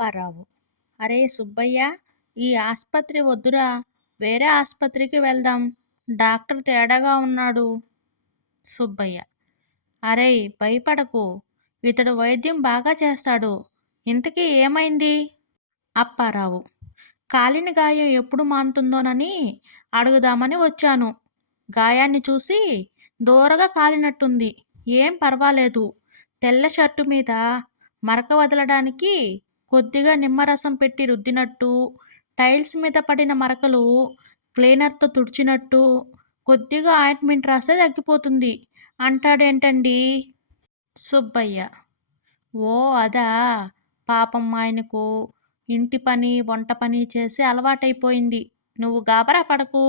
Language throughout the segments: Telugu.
అప్పారావు. అరే సుబ్బయ్య! ఈ ఆస్పత్రి వద్దురా, వేరే ఆస్పత్రికి వెళ్దాం. డాక్టర్ తేడాగా ఉన్నాడు. సుబ్బయ్య: అరేయ్ భయపడకు, ఇతడు వైద్యం బాగా చేస్తాడు. ఇంతకీ ఏమైంది? అప్పారావు: కాలిన గాయం ఎప్పుడు మానుతుందోనని అడుగుదామని వచ్చాను. గాయాన్ని చూసి దూరగా కాలినట్టుంది. ఏం పర్వాలేదు. తెల్ల షర్టు మీద మరక వదలడానికి కొద్దిగా నిమ్మరసం పెట్టి రుద్దినట్టు, టైల్స్ మీద పడిన మరకలు క్లీనర్తో తుడిచినట్టు కొద్దిగా ఆయింట్మెంట్ రాస్తే తగ్గిపోతుంది అంటాడేంటండి? సుబ్బయ్య: ఓ అదా! పాపం ఆయనకు ఇంటి పని వంట పని చేసి అలవాటైపోయింది. నువ్వు గాబరా పడకు.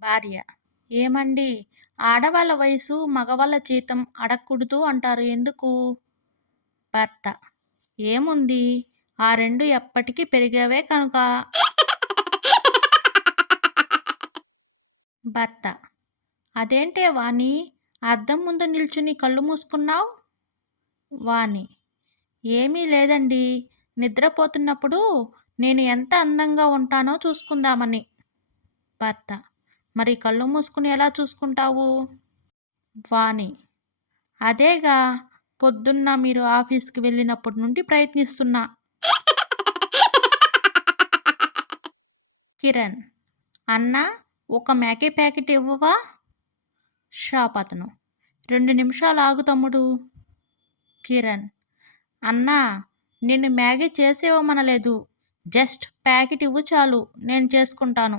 భార్య: ఏమండి, ఆడవాళ్ళ వయసు మగవాళ్ళ జీతం అడగకూడదు అంటారు, ఎందుకు? భర్త: ఏముంది, ఆ రెండు ఎప్పటికీ పెరిగేవే కనుక. భర్త: అదేంటే వాణి, అద్దం ముందు నిల్చుని కళ్ళు మూసుకున్నావు? వాణి: ఏమీ లేదండి, నిద్రపోతున్నప్పుడు నేను ఎంత అందంగా ఉంటానో చూసుకుందామని. భర్త: మరి కళ్ళు మూసుకుని ఎలా చూసుకుంటావు? వాణి: అదేగా పొద్దున్న మీరు ఆఫీస్కి వెళ్ళినప్పటి నుండి ప్రయత్నిస్తున్నా. కిరణ్: అన్నా, ఒక మ్యాగీ ప్యాకెట్ ఇవ్వవా? షాప్ అతను: 2 నిమిషాలు ఆగు తమ్ముడు. కిరణ్: అన్నా, నిన్ను మ్యాగీ చేసేవమనలేదు. జస్ట్ ప్యాకెట్ ఇవ్వు చాలు, నేను చేసుకుంటాను.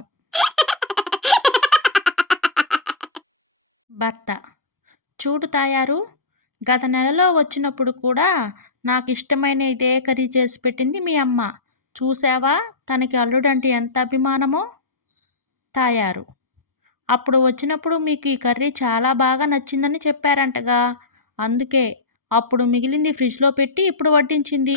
భర్త: చూడు తాయారు, గత నెలలో వచ్చినప్పుడు కూడా నాకు ఇష్టమైన ఇదే కర్రీ చేసి పెట్టింది మీ అమ్మ. చూసావా తనకి అల్లుడంటే ఎంత అభిమానమో? తాయారు: అప్పుడు వచ్చినప్పుడు మీకు ఈ కర్రీ చాలా బాగా నచ్చిందని చెప్పారంటగా, అందుకే అప్పుడు మిగిలింది ఫ్రిడ్జ్లో పెట్టి ఇప్పుడు వడ్డించింది.